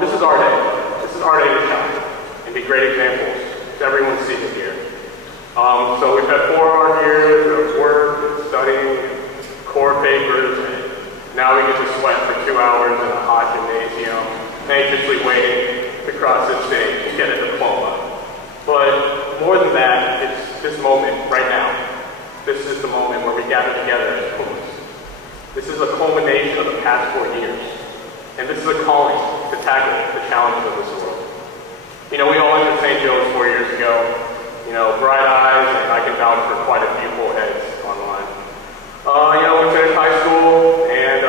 This is our day. This is our day to shine and be great examples to everyone seated here. So we've had 4 hard years of work and studying, core papers, and now we get to sweat for 2 hours in a hot gymnasium, anxiously waiting to cross this stage and get a diploma. But more than that, it's this moment right now. This is the moment where we gather together as Pumas. This is a culmination of the past 4 years. And this is a calling to tackle the challenges of this world. You know, we all went to St. Joe's 4 years ago. You know, bright eyes, and I can vouch for quite a few full heads online. You know, we finished high school, and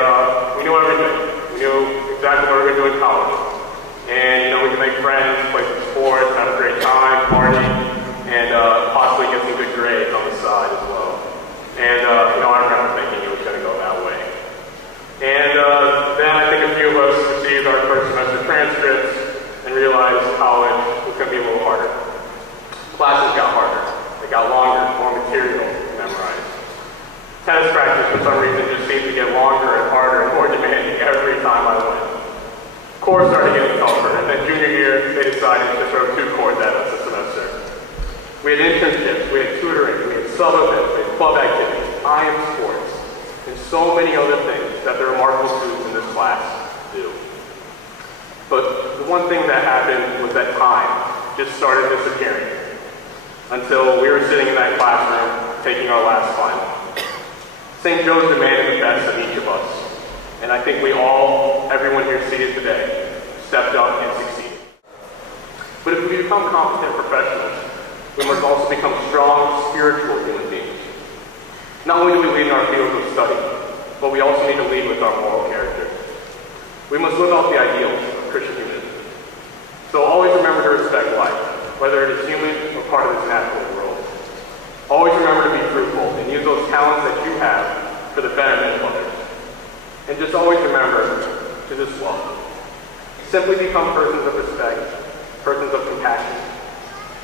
we knew everything. We knew exactly what we were going to do in college. And, you know, we could make friends, play some sports, have a great time, party, and possibly get some good grades on the side as well. And, you know, I remember thinking it was going to go that way. And then I think a few of us received our first semester transcripts and realized college was going to be a little harder. Classes got harder. They got longer, more material to memorize. Tennis practice, for some reason, just seemed to get longer and harder and more demanding every time I went. Core started getting tougher, and then junior year, they decided to throw 2 cores at us a semester. We had internships, we had tutoring, we had sub-events, we had club activities, IM sports, and so many other things that the remarkable students in this class do. But the one thing that happened was that time just started disappearing until we were sitting in that classroom taking our last final. St. Joe's demanded the best of each of us, and I think we all, everyone here seated today, stepped up and succeeded. But if we become competent professionals, we must also become strong, spiritual human beings. Not only do we lead in our fields of study, but we also need to lead with our moral character. We must live out the ideals of Christian humanism. So always remember to respect life, whether it is human or part of this natural world. Always remember to be fruitful and use those talents that you have for the betterment of others. And just always remember to just love. Simply become persons of respect, persons of compassion,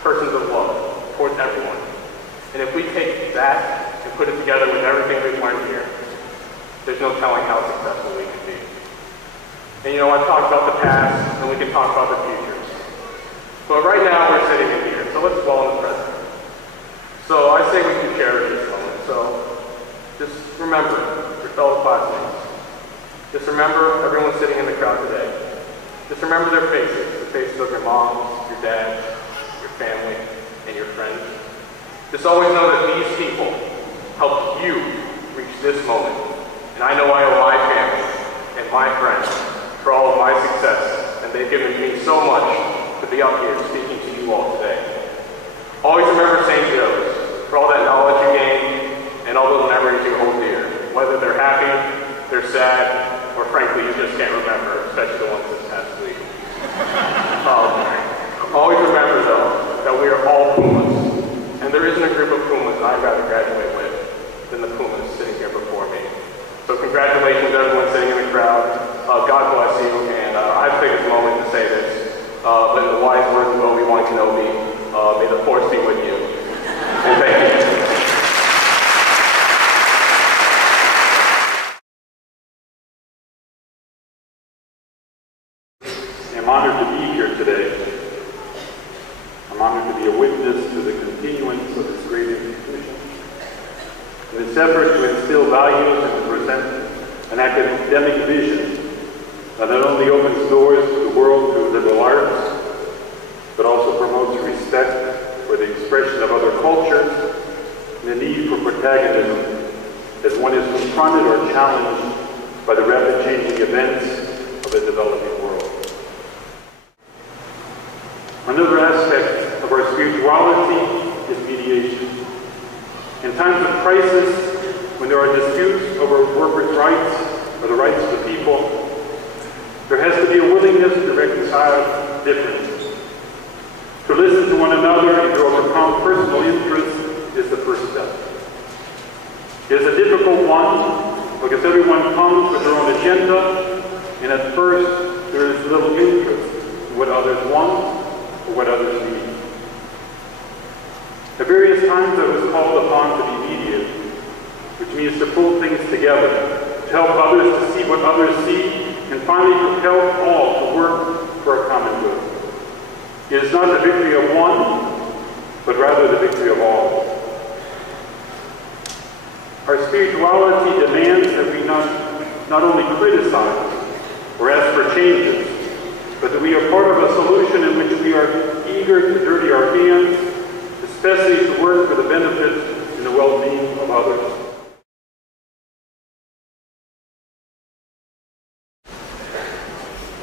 persons of love towards everyone. And if we take that and put it together with everything we've learned here, there's no telling how successful we can be. And you know, I've talked about the past, and we can talk about the future. But right now, we're sitting in here, so let's dwell in the present. So I say we can cherish this moment. So just remember your fellow classmates. Just remember everyone sitting in the crowd today. Just remember their faces, the faces of your moms, your dads, your family, and your friends. Just always know that these people helped you reach this moment. And I know I owe my family and my friends for all of my success, and they've given me so much to be up here speaking to you all today. Always remember St. Joe's for all that knowledge you gained and all those memories you hold dear, whether they're happy, they're sad, or frankly you just can't remember, especially the ones this past week. Always remember though that we are all Pumas, and there isn't a group of Pumas I'd rather graduate with than the Pumas sitting here before me. So congratulations to everyone sitting in the crowd. God bless you, and I have to take this moment to say this. But in the wise words of Obi-Wan Kenobi, may the Force be with you. And thank you. I'm honored to be here today. I'm honored to be a witness to the continuance of this great institution. In its effort to instill values and to present an academic vision that not only opens doors to the world through liberal arts, but also promotes respect for the expression of other cultures and the need for protagonism as one is confronted or challenged by the rapid changing events of a developing world. Another aspect of our spirituality is mediation. In times of crisis, when there are disputes over workers' rights or the rights of the people, there has to be a willingness to reconcile differences. To listen to one another and to overcome personal interest is the first step. It is a difficult one because everyone comes with their own agenda, and at first there is little interest in what others want or what others need. At various times I was called upon to be mediator, which means to pull things together, to help others to see what others see, and finally to help all to work for a common good. It is not the victory of one, but rather the victory of all. Our spirituality demands that we not only criticize or ask for changes, but that we are part of a solution in which we are eager to dirty our hands, especially to work for the benefit and the well-being of others.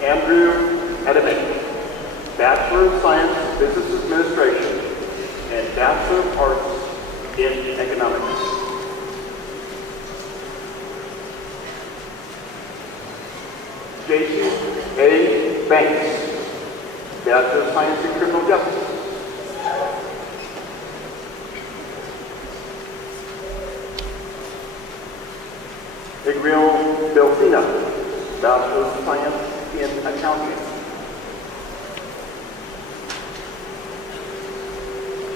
Andrew Edemick, Bachelor of Science, Business Administration, and Bachelor of Arts in Economics. Jason A. Banks, Bachelor of Science in Criminal Justice. Igriel Delfina, Bachelor of Science in Accounting.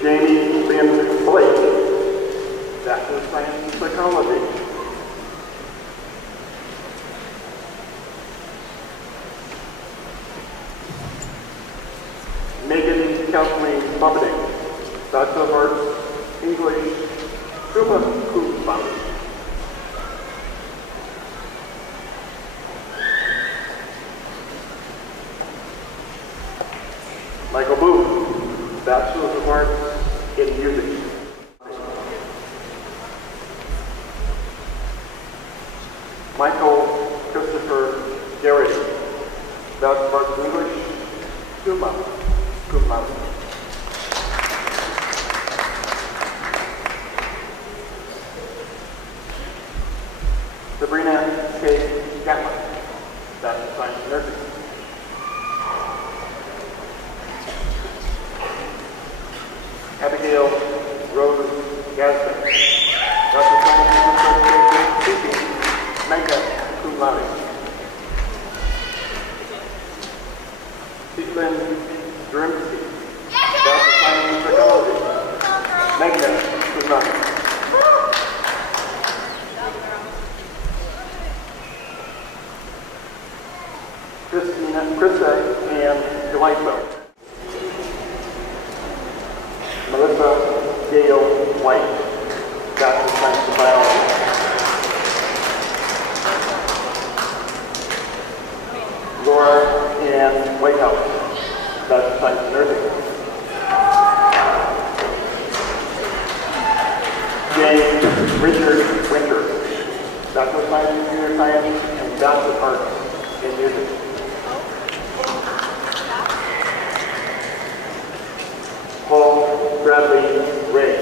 Jamie Lynn Blake, Bachelor of Science in Psychology. Megan Kathleen Bobading, Bachelor of Arts, English, summa cum laude. Michael Booth, Bachelor of Arts in Music. Michael Christopher Garrity, Bachelor of Arts in English, summa cum laude. Sabrina K. Gatlin, Bachelor of Science in Nursing. Abigail Rose Gaston, Bachelor of Science in Teaching, magna cum laude. Caitlin Durmsky, Bachelor of Science in Psychology, magna cum laude. Krista Ann Delightful. Melissa Gail White, Bachelor of Science in Biology. Laura Ann Whitehouse, Bachelor of Science in Nursing. James Richard Winter, Bachelor of Science in Computer Science and Bachelor of Arts in Music. Paul Bradley Ray,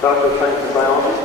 Bachelor of Science in Biology.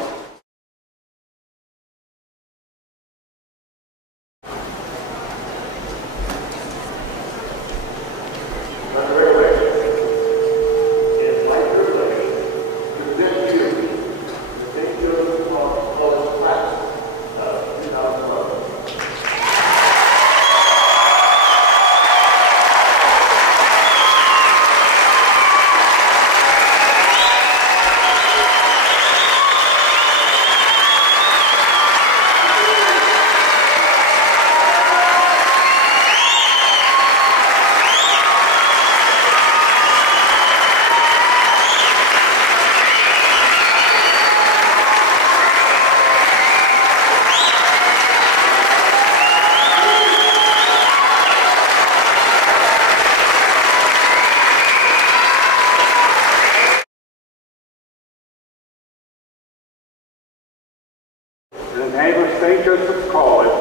In the name of St. Joseph's College,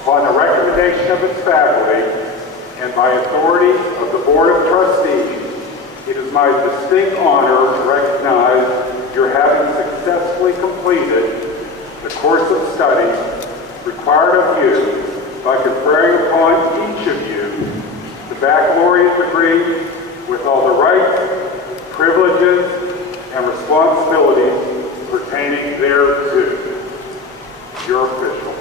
upon the recommendation of its faculty, and by authority of the Board of Trustees, it is my distinct honor to recognize your having successfully completed the course of study required of you by conferring upon each of you the baccalaureate degree with all the rights, privileges, and responsibilities pertaining thereto. You're official.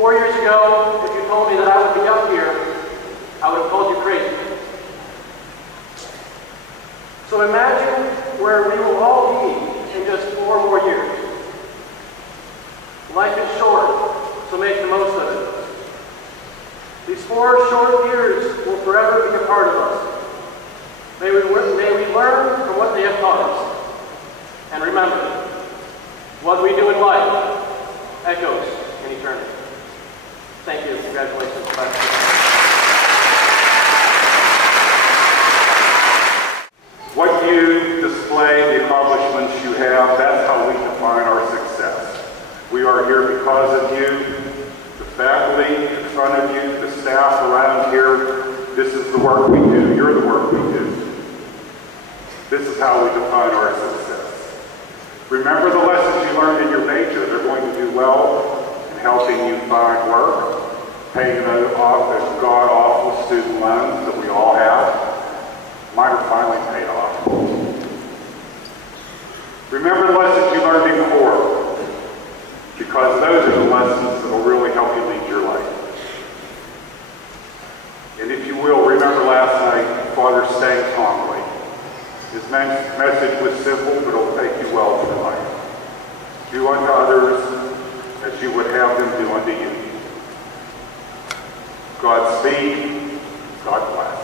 4 years ago, if you told me that I would be up here, I would have called you crazy. So imagine where we will all be in just 4 more years. Life is short, so make the most of it. These 4 short years will forever be a part of us. May we learn from what they have taught us. And remember, what we do in life echoes in eternity. Thank you. Congratulations. What you display, the accomplishments you have, that's how we define our success. We are here because of you, the faculty in front of you, the staff around here. This is the work we do. You're the work we do. This is how we define our success. Remember the lessons you learned in your major. They're going to do well in helping you find work, paying off the god-awful student loans that we all have. Mine are finally paid off. Remember the lessons you learned in core, because those are the lessons that will really help you lead your life. And if you will, remember last night, Father sang calmly. His message was simple, but it'll take you well through life. Do unto others as you would have them do unto you. Godspeed. God bless.